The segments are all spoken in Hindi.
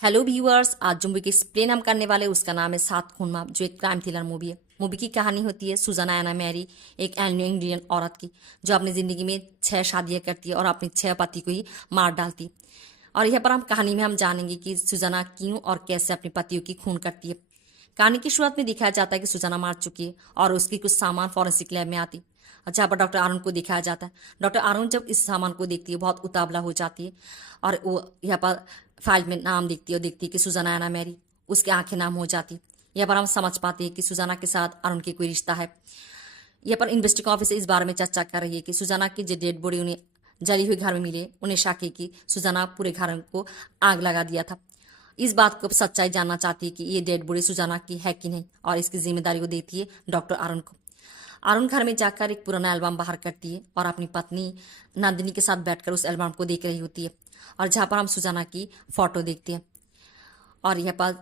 हेलो व्यूअर्स, आज जो मूवी की एक्सप्लेन हम करने वाले उसका नाम है सात खून माफ, जो एक क्राइम थ्रिलर मूवी है। मूवी की कहानी होती है सुजाना एना मैरी, एक एंग्लो इंडियन औरत की, जो अपनी ज़िंदगी में 6 शादियां करती है और अपने 6 पति को ही मार डालती है। और यहाँ पर हम कहानी में हम जानेंगे कि सुजाना क्यों और कैसे अपने पतियों की खून करती है। कहानी की शुरुआत में दिखाया जाता है कि सुजाना मार चुकी है और उसकी कुछ सामान फॉरेंसिक लैब में आती है, जहाँ पर डॉक्टर आरुण को दिखाया जाता है। डॉक्टर आरुण जब इस सामान को देखती है बहुत उतावला हो जाती है और वो यहाँ पर फाइल में नाम देखती है और देखती है कि सुजाना एना मैरी, उसकी आंखें नाम हो जाती। यहाँ पर हम समझ पाते हैं कि सुजाना के साथ अरुण की कोई रिश्ता है। यहाँ पर इन्वेस्टिगेशन ऑफिसर इस बारे में चर्चा कर रही है कि सुजाना की जो डेड बॉडी उन्हें जली हुई घर में मिले, उन्हें शक है कि सुजाना पूरे घर को आग लगा दिया था। इस बात को सच्चाई जानना चाहती है कि ये डेड बॉडी सुजाना की है कि नहीं, और इसकी जिम्मेदारी को देती है डॉक्टर अरुण को। अरुण घर में जाकर एक पुराना एल्बम बाहर करती है और अपनी पत्नी नंदिनी के साथ बैठकर उस एल्बम को देख रही होती है, और जहाँ पर हम सुजाना की फोटो देखते हैं। और यहाँ पर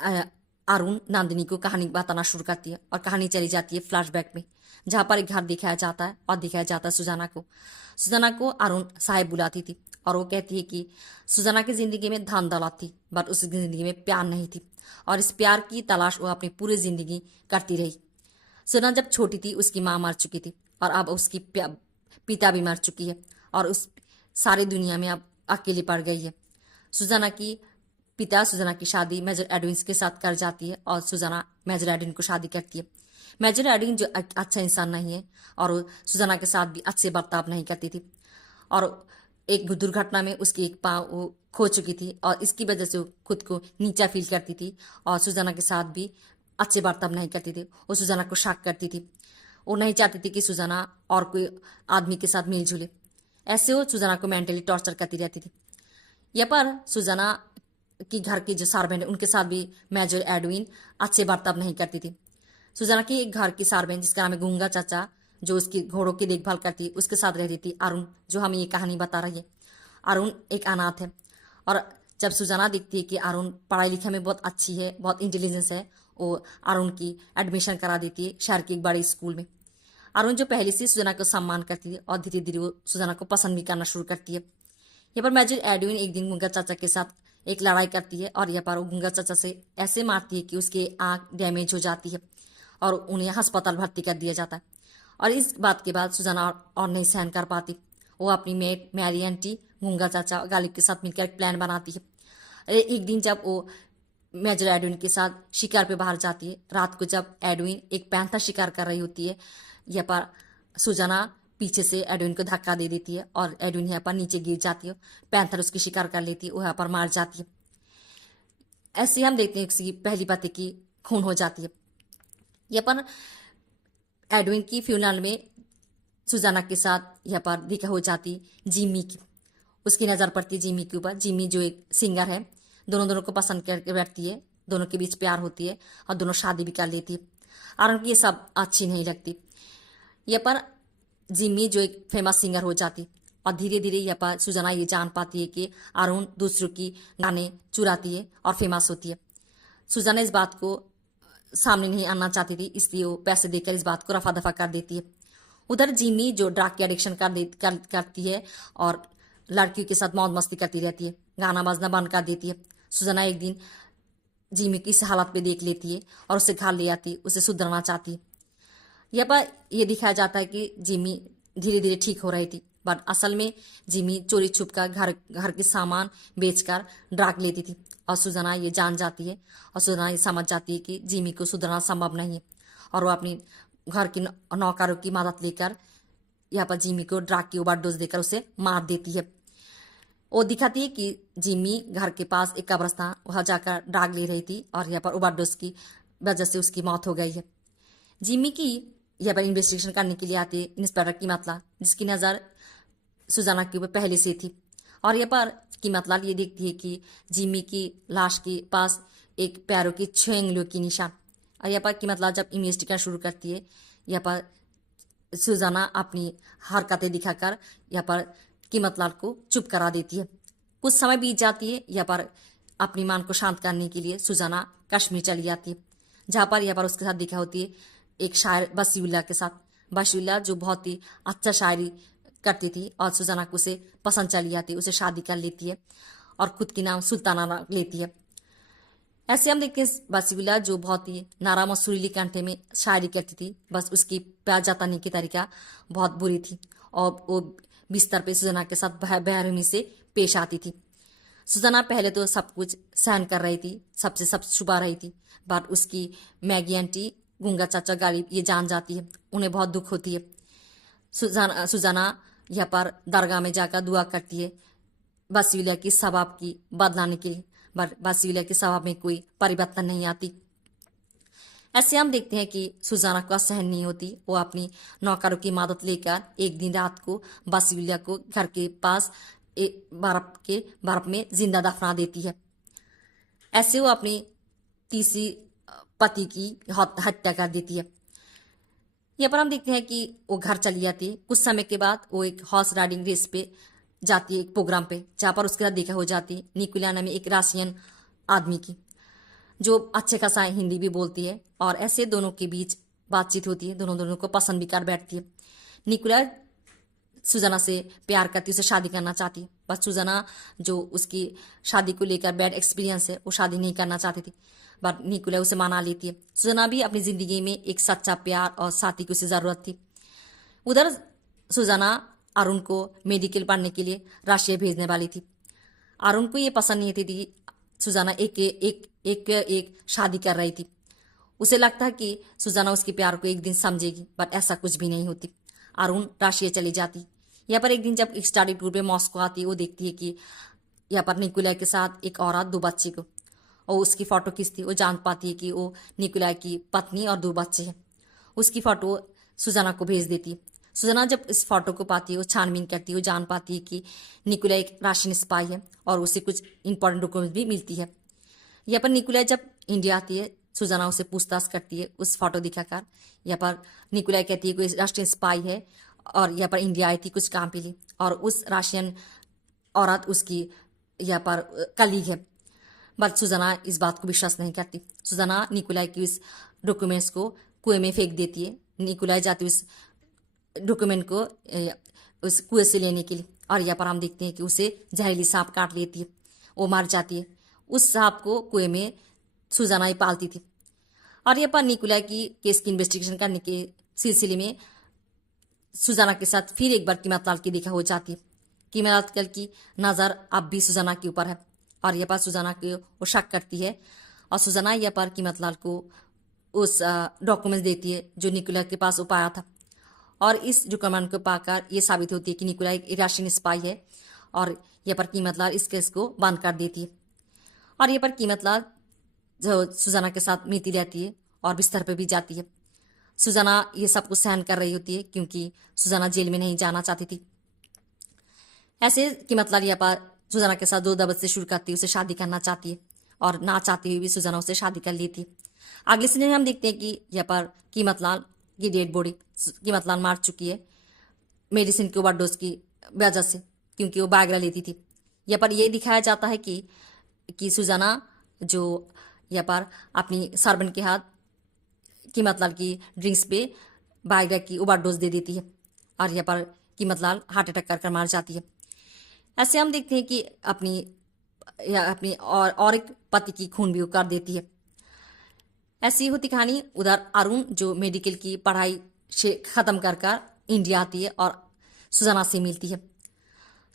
अ, अरुण नंदिनी को कहानी बताना शुरू करती है और कहानी चली जाती है फ्लैशबैक में, जहाँ पर एक घर दिखाया जाता है और दिखाया जाता है सुजाना को अरुण साहेब बुलाती थी और वो कहती है कि सुजाना की जिंदगी में धन दौलत थी, बट उसकी जिंदगी में प्यार नहीं थी, और इस प्यार की तलाश वो अपनी पूरी जिंदगी करती रही। सुजाना जब छोटी थी उसकी माँ मर चुकी थी और अब उसकी पिता भी मर चुकी है, और उस सारी दुनिया में अब अकेली पड़ गई है। सुजाना की पिता सुजाना की शादी मेजर एडविन के साथ कर जाती है और सुजाना मेजर एडविन को शादी करती है। मेजर एडविन जो अच्छा इंसान नहीं है और वो सुजाना के साथ भी अच्छे बर्ताव नहीं करती थी, और एक दुर्घटना में उसकी एक पाँव वो खो चुकी थी और इसकी वजह से वो खुद को नीचा फील करती थी और सुजाना के साथ भी अच्छे बर्ताव नहीं करती थी। वो सुजाना को शक करती थी, वो नहीं चाहती थी कि सुजाना और कोई आदमी के साथ मिलजुले। ऐसे वो सुजाना को मेंटली टॉर्चर करती रहती थी। यहाँ पर सुजाना की घर की जो सार्वेंट है उनके साथ भी मेजर एडविन अच्छे बर्ताव नहीं करती थी। सुजाना की एक घर की सार्वेंट जिसका नाम है गूंगा चाचा, जो उसकी घोड़ों की देखभाल करती है, उसके साथ रहती थी अरुण, जो हमें ये कहानी बता रही है। अरुण एक अनाथ है, और जब सुजाना देखती है कि अरुण पढ़ाई लिखाई में बहुत अच्छी है, बहुत इंटेलिजेंस है, वो अरुण की एडमिशन करा देती है शहर के एक बड़े स्कूल में। अरुण जो पहले से सुजाना को सम्मान करती थी और धीरे धीरे वो सुजाना को पसंद भी करना शुरू करती है। यहाँ पर मेजर एडविन एक दिन गूंगा चाचा के साथ एक लड़ाई करती है और यहाँ पर वो गूंगा चाचा से ऐसे मारती है कि उसकी आंख डैमेज हो जाती है और उन्हें अस्पताल भर्ती कर दिया जाता है। और इस बात के बाद सुजाना और नहीं सहन कर पाती, वो अपनी मेट मैरी आंटी गूंगा चाचा गालिब के साथ मिलकर एक प्लान बनाती है। एक दिन जब वो मेजर एडविन के साथ शिकार पे बाहर जाती है, रात को जब एडविन एक पैंथर शिकार कर रही होती है, यहाँ पर सुजाना पीछे से एडविन को धक्का दे देती है और एडविन यहाँ पर नीचे गिर जाती है। पैंथर उसकी शिकार कर लेती है, वो यहाँ पर मार जाती है। ऐसे हम देखते हैं उसकी पहली पति की खून हो जाती है। यहाँ पर एडविन की फ्यूनरल में सुजाना के साथ यहाँ पर दिखा हो जाती जिमी की, उसकी नज़र पड़ती है जिमी के ऊपर। जिमी जो एक सिंगर है, दोनों दोनों को पसंद करके बैठती है, दोनों के बीच प्यार होती है और दोनों शादी भी कर लेती है। अरुण की ये सब अच्छी नहीं लगती। यहाँ पर जिमी जो एक फेमस सिंगर हो जाती और धीरे धीरे यहाँ पर सुजाना ये जान पाती है कि अरुण दूसरों की गाने चुराती है और फेमस होती है। सुजाना इस बात को सामने नहीं आना चाहती थी, इसलिए वो पैसे देकर इस बात को रफा दफा कर देती है। उधर जिमी जो ड्रग की एडिक्शन करती है और लड़कियों के साथ मौज मस्ती करती रहती है, गाना बजना बंद कर देती है। सुजाना एक दिन जिमी की इस हालत पे देख लेती है और उसे घर ले आती है, उसे सुधरना चाहती है। यहाँ पर यह दिखाया जाता है कि जिमी धीरे धीरे ठीक हो रही थी, बट असल में जिमी चोरी छुप कर घर घर के सामान बेचकर ड्रग लेती थी, और सुजाना ये जान जाती है और सुजाना ये समझ जाती है कि जिमी को सुधरना संभव नहीं है, और वो अपनी घर की नौकरों की मदद लेकर यहाँ पर जिमी को ड्रग की ओवरडोज देकर उसे मार देती है। वो दिखाती है कि जिमी घर के पास एक कब्रस्तान वहाँ जाकर ड्रग ले रही थी और यहाँ पर ओवरडोज की वजह से उसकी मौत हो गई है। जिमी की यहाँ पर इन्वेस्टिगेशन करने के लिए आती है इंस्पेक्टर कीमतलाल, जिसकी नज़र सुजाना के ऊपर पहले से थी, और यहाँ पर कीमतलाल ये देखती है कि जिमी की लाश के पास एक पैरों की 6 उंगलियों की निशान। और यहाँ पर कीमतलाल जब इन्वेस्टिगेशन शुरू करती है, यहाँ पर सुजाना अपनी हरकतें दिखाकर यहाँ पर कीमतलाल को चुप करा देती है। कुछ समय बीत जाती है, यहाँ पर अपनी मान को शांत करने के लिए सुजाना कश्मीर चली जाती है, जहाँ पर यहाँ पर उसके साथ दिखा होती है एक शायर बसीउल्ला के साथ। बसीउल्ला जो बहुत ही अच्छा शायरी करती थी और सुजाना को उसे पसंद चली आती, उसे शादी कर लेती है। और खुद की नाम सुल्ताना लेती है। ऐसे हम देखते हैं बासीबिल्ला जो बहुत ही नाराम और सुरीली कंठे में शायरी करती थी, बस उसकी प्यार जताने की तरीका बहुत बुरी थी और वो बिस्तर पे सुजना के साथ बेरहमी से पेश आती थी। सुजना पहले तो सब कुछ सहन कर रही थी, सबसे सब छुपा रही थी, बट उसकी मैगी आंटी, गुंगा चाचा गालिब ये जान जाती है, उन्हें बहुत दुख होती है। सुजाना यहाँ पर दरगाह में जाकर दुआ करती है बासीबिल्ला की सवाब की बदलाने के लिए, बट बासीबिल्ला के स्वभाव में कोई परिवर्तन नहीं आती। ऐसे हम देखते हैं कि सुजाना को सहन नहीं होती, वो अपनी नौकरों की मदद लेकर एक दिन रात को बासीबिल्ला को घर के पास बर्फ में जिंदा दफना देती है। ऐसे वो अपनी तीसरी पति की हत्या कर देती है। यहाँ पर हम देखते हैं कि वो घर चली जाती है। कुछ समय के बाद वो एक हॉर्स राइडिंग रेस पे जाती है, एक प्रोग्राम पे, जहाँ पर उसके साथ देखा हो जाती है निकोला नामी एक रशियन आदमी की, जो अच्छे खासा हिंदी भी बोलती है, और ऐसे दोनों के बीच बातचीत होती है, दोनों को पसंद भी कर बैठती है। निकोला सुजाना से प्यार करती है, उसे शादी करना चाहती है, बस सुजाना जो उसकी शादी को लेकर बैड एक्सपीरियंस है, वो शादी नहीं करना चाहती थी, बट निकोला उसे मना लेती है। सुजाना भी अपनी जिंदगी में एक सच्चा प्यार और साथी की उसे जरूरत थी। उधर सुजाना अरुण को मेडिकल पढ़ने के लिए रशिया भेजने वाली थी। अरुण को ये पसंद नहीं थी सुजाना एक शादी कर रही थी। उसे लगता है कि सुजाना उसके प्यार को एक दिन समझेगी, बट ऐसा कुछ भी नहीं होती। अरुण रशिया चली जाती। यहाँ पर एक दिन जब एक स्टडी टूर पे मॉस्को आती है, वो देखती है कि यहाँ पर निकोला के साथ एक औरत, 2 बच्चे को, और उसकी फोटो खींचती है। वो जान पाती है कि वो निकोला की पत्नी और 2 बच्चे हैं। उसकी फोटो सुजाना को भेज देती है। सुजाना जब इस फोटो को पाती है, वो छानबीन करती है, वो जान पाती है कि निकोला एक रशियन स्पाई है और उसे कुछ इंपॉर्टेंट डॉक्यूमेंट भी मिलती है। यहाँ पर निकोला जब इंडिया आती है, सुजाना उसे पूछताछ करती है उस फोटो दिखाकर। यहाँ पर निकोला कहती है कोई रशियन स्पाई है और यहाँ पर इंडिया आई थी कुछ काम के लिए, और उस रशियन औरत उसकी यहाँ पर कलीग है, बट सुजाना इस बात को विश्वास नहीं करती। सुजाना निकोला की उस डॉक्यूमेंट्स को कुएं में फेंक देती है। निकोला जाती उस डॉक्यूमेंट को उस कुएं से लेने के लिए, और यहाँ पर हम देखते हैं कि उसे जहरीली सांप काट लेती है, वो मर जाती है। उस सांप को कुएं में सुजाना ही पालती थी। और यहाँ पर निकोला की केस की इन्वेस्टिगेशन करने के सिलसिले में सुजाना के साथ फिर एक बार कीमतलाल की देखा हो जाती है। कीमतलाल की नज़र अब भी सुजाना के ऊपर है, और यहाँ पर सुजाना को वो शक करती है, और सुजाना यहाँ पर कीमतलाल को उस डॉक्यूमेंट्स देती है जो निकोला के पास वो पाया था, और इस डॉक्यूमेंट को पाकर ये साबित होती है कि निकोला एक रशियन स्पाई है, और यहाँ पर कीमतलाल इस केस को बंद कर देती है। और यहाँ पर कीमतलाल जो सुजाना के साथ मिलती रहती है और बिस्तर पर भी जाती है। सुजाना ये सब कुछ सहन कर रही होती है क्योंकि सुजाना जेल में नहीं जाना चाहती थी। ऐसे कीमतलाल यहाँ पर सुजाना के साथ 2 दबत से शुरू करती है, उसे शादी करना चाहती है, और ना चाहती हुई भी सुजाना उसे शादी कर लेती है। अगले सीन में हम देखते हैं कि यहाँ पर कीमतलाल की डेड बॉडी, कीमतलाल मार चुकी है मेडिसिन की ओवरडोज की वजह से, क्योंकि वो बागरा लेती थी। यहाँ पर यह दिखाया जाता है कि सुजाना जो यहाँ पर अपनी सर्वेंट के हाथ कीमतलाल की ड्रिंक्स पे बागरा की ओवरडोज दे देती है, और यहाँ पर कीमतलाल हार्ट अटैक कर मार जाती है। ऐसे हम देखते हैं कि अपनी और एक पति की खून भी कर देती है। ऐसी होती कहानी। उधर अरुण जो मेडिकल की पढ़ाई से ख़त्म कर इंडिया आती है और सुजाना से मिलती है।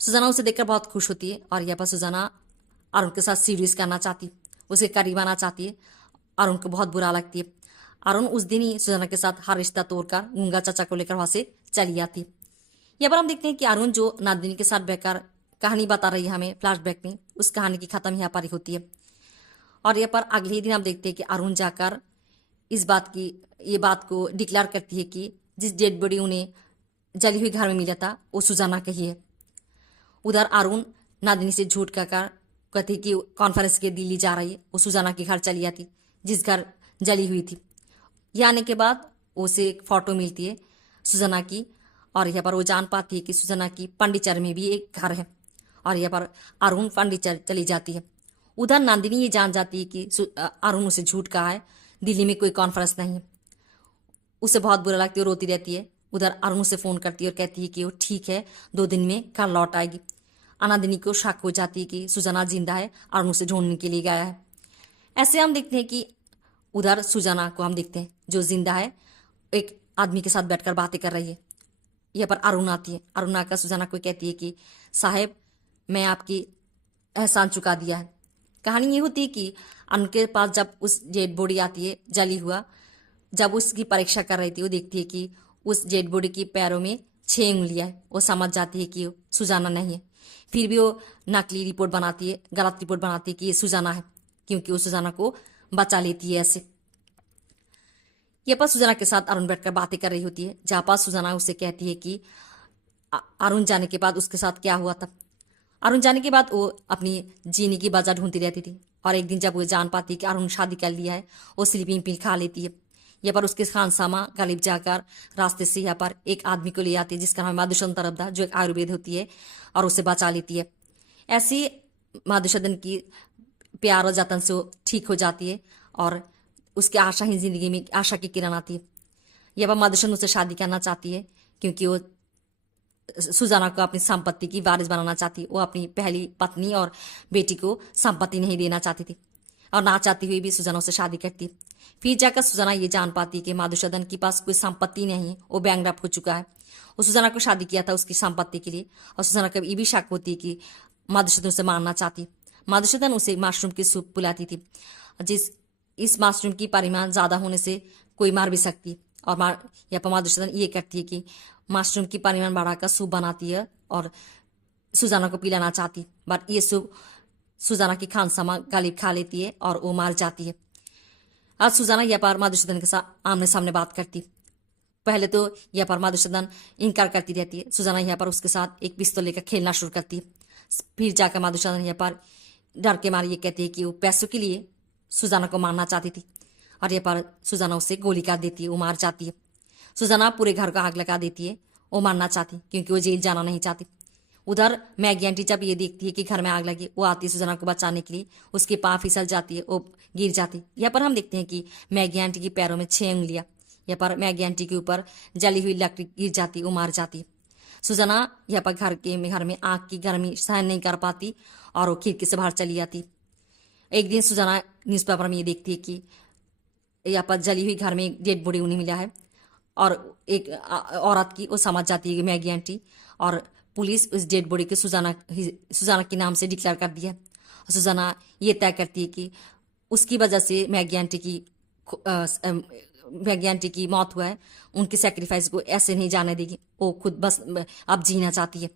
सुजाना उसे देखकर बहुत खुश होती है, और यहाँ पर सुजाना अरुण के साथ सीरीज करना चाहती है, उसे करीब आना चाहती है। अरुण को बहुत बुरा लगती है। अरुण उस दिन ही सुजाना के साथ हर रिश्ता तोड़कर गूंगा चाचा को लेकर वहाँ से चली जाती है। यहाँ पर हम देखते हैं कि अरुण जो नंदिनी के साथ बैठकर कहानी बता रही है हमें फ्लैशबैक में, उस कहानी की खत्म यहाँ पर ही होती है। और यहाँ पर अगले ही दिन हम देखते हैं कि अरुण जाकर ये बात को डिक्लेयर करती है कि जिस डेड बॉडी उन्हें जली हुई घर में मिला था वो सुजाना का ही है। उधर अरुण नंदिनी से झूठ कहकर कहती कि कॉन्फ्रेंस के दिल्ली जा रही है, वो सुजाना के घर चली जाती जिस घर जली हुई थी। यहाँ आने के बाद उसे एक फ़ोटो मिलती है सुजाना की, और यहाँ पर वो जान पाती है कि सुजाना की पंडिचर में भी एक घर है, और यहाँ पर अरुण पंडिचर चली जाती है। उधर नंदिनी ये जान जाती है कि अरुण उसे झूठ कहा है, दिल्ली में कोई कॉन्फ्रेंस नहीं है। उसे बहुत बुरा लगती है, रोती रहती है। उधर अरुण से फ़ोन करती है और कहती है कि वो ठीक है, 2 दिन में घर लौट आएगी। अनादिनी को शक हो जाती है कि सुजाना जिंदा है और उसे ढूंढने के लिए गया है। ऐसे हम देखते हैं कि उधर सुजाना को हम देखते हैं जो जिंदा है, एक आदमी के साथ बैठकर बातें कर रही है। यहाँ पर अरुण आती है। अरुण आकर सुजाना को कहती है कि साहेब, मैं आपकी एहसान चुका दिया है। कहानी ये होती है कि उनके पास जब उस डेड बॉडी आती है जली हुआ, जब उसकी परीक्षा कर रही थी, वो देखती है कि उस डेड बॉडी की पैरों में 6 उंगलियां है। वो समझ जाती है कि वो सुजाना नहीं है। फिर भी वो नकली रिपोर्ट बनाती है, गलत रिपोर्ट बनाती है कि ये सुजाना है, क्योंकि वो सुजाना को बचा लेती है। ऐसे ये पर सुजाना के साथ अरुण बैठकर बातें कर रही होती है, जहाँ पर सुजाना उसे कहती है कि अरुण जाने के बाद उसके साथ क्या हुआ था। अरुण जाने के बाद वो अपनी जीने की वजह ढूंढती रहती थी, और एक दिन जब वो जान पाती है कि अरुण शादी कर लिया है, वो स्लीपिंग पिल खा लेती है। यहाँ पर उसके खानसामा गरीब जाकर रास्ते से यहाँ पर एक आदमी को ले आती है जिसका नाम मधुसूदन तरफदार, जो एक आयुर्वेद होती है, और उसे बचा लेती है। ऐसी मधुसूदन की प्यार और जतन से वो ठीक हो जाती है, और उसकी आशा ही जिंदगी में आशा की किरण आती है। यहाँ पर मधुसूदन उससे शादी करना चाहती है, क्योंकि वो सुजाना को अपनी संपत्ति की वारिस बनाना चाहती। वो अपनी पहली पत्नी और बेटी को संपत्ति नहीं देना चाहती थी, और ना चाहती हुई भी सुजाना से शादी करती। फिर जाकर सुजाना ये जान पाती कि मधुसूदन के पास कोई संपत्ति नहीं, वो बैंकरप्ट हो चुका है। वो सुजाना को शादी किया था उसकी संपत्ति के लिए, और सुजाना को ये भी शक होती कि मधुसूदन उसे मारना चाहती। मधुसूदन उसे मशरूम की सूप पिलाती थी, इस मशरूम की परिमाण ज्यादा होने से कोई मार भी सकती। और यहाँ पर मधुसूदन ये करती है कि मशरूम की परिमाण बढ़ाकर सूप बनाती है और सुजाना को पिलाना चाहती, बट ये सूप सुजाना की खानसामा गालिब खा लेती है और वो मार जाती है। आज सुजाना यहाँ पर मधुसूदन के साथ आमने सामने बात करती। पहले तो यहाँ पर मधुसूदन इनकार करती रहती है। सुजाना यहाँ पर उसके साथ एक पिस्तौल लेकर खेलना शुरू करती है। फिर जाकर मधुसूदन यहाँ पर डर के मारे ये कहती है कि वो पैसों के लिए सुजाना को मारना चाहती थी, और यहाँ पर सुजाना उसे गोली काट देती है, वो मार जाती है। सुजाना पूरे घर को आग लगा देती है, वो मारना चाहती क्योंकि वो जेल जाना नहीं चाहती। उधर मैगी आंटी जब ये देखती है कि घर में आग लगी, वो आती है सुजाना को बचाने के लिए, उसके पाँव फिसल जाती है, वो गिर जाती। यहाँ पर हम देखते हैं कि मैगी आंटी के पैरों में 6 उंगलियां। यहाँ पर मैगी आंटी के ऊपर जली हुई लकड़ी गिर जाती, वो मार जाती। सुजाना यहाँ पर घर में आग की गर्मी सहन नहीं कर पाती और वो खिड़की से बाहर चली जाती। एक दिन सुजाना न्यूज़पेपर में ये देखती है कि यहाँ पर जली हुई घर में एक डेड बॉडी उन्हें मिला है, और एक औरत की वो समझ जाती है मैगी आंटी, और पुलिस उस डेड बॉडी को सुजाना के नाम से डिक्लेयर कर दिया। सुजाना ये तय करती है कि उसकी वजह से मैगी आंटी की मौत हुआ है, उनकी सेक्रीफाइस को ऐसे नहीं जाने देगी, वो खुद बस अब जीना चाहती है।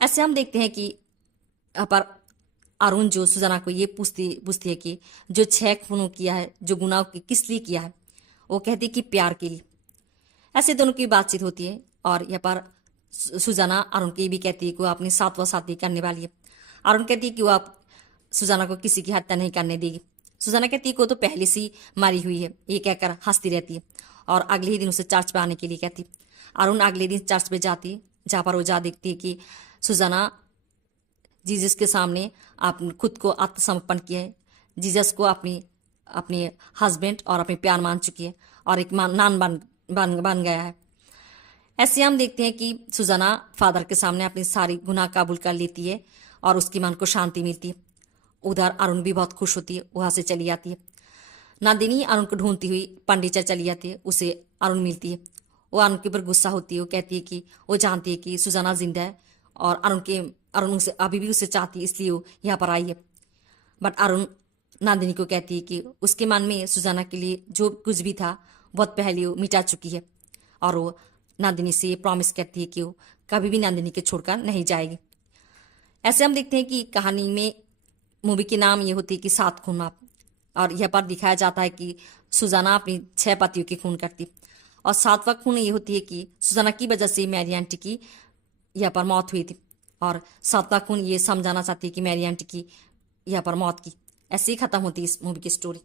ऐसे हम देखते हैं कि पर अरुण जो सुजाना को ये पूछती है कि जो 6 खून किया है, जो गुनाह किस लिए किया है, वो कहती है कि प्यार के लिए। ऐसे दोनों की बातचीत होती है, और यहाँ पर सुजाना अरुण की भी कहती है कि वो अपनी 7वां शादी करने वाली है। अरुण कहती है कि वो आप सुजाना को किसी की हत्या नहीं करने देगी। सुजाना कहती है कि वो तो पहले से मारी हुई है, ये कहकर हंसती रहती है, और अगले ही दिन उसे चर्च पे आने के लिए कहती। अरुण अगले दिन चर्च पे जाती है, जहाँ पर वो जा देखती है कि सुजाना जीसस के सामने आपने खुद को आत्मसमर्पण किया है, जीसस को अपने हस्बैंड और अपने प्यार मान चुकी है, और एक नान बन गया है। ऐसे हम देखते हैं कि सुजाना फादर के सामने अपनी सारी गुनाह कबूल कर लेती है, और उसकी मन को शांति मिलती है। उधर अरुण भी बहुत खुश होती है, वहां से चली जाती है। नंदिनी अरुण को ढूंढती हुई पंडिचर चली जाती है, उसे अरुण मिलती है। वो अरुण के ऊपर गुस्सा होती है, वो कहती है कि वो जानती है कि सुजाना जिंदा है, और अरुण से अभी भी उसे चाहती है, इसलिए वो यहाँ पर आई है। बट अरुण नंदिनी को कहती है कि उसके मन में सुजाना के लिए जो कुछ भी था बहुत पहले वो मिटा चुकी है, और वो नंदिनी से प्रॉमिस करती है कि वो कभी भी नंदिनी के छोड़कर नहीं जाएगी। ऐसे हम देखते हैं कि कहानी में मूवी के नाम ये होती है कि 7 खून माफ, और यह पर दिखाया जाता है कि सुजाना अपनी 6 पतियों के खून करती, और 7वां खून ये होती है कि सुजाना की वजह से मैरी आंटी की यहाँ पर मौत हुई थी, और 7वां खून ये समझाना चाहती है कि मैरी आंटी की यहाँ पर मौत की। ऐसे ही खत्म होती है इस मूवी की स्टोरी।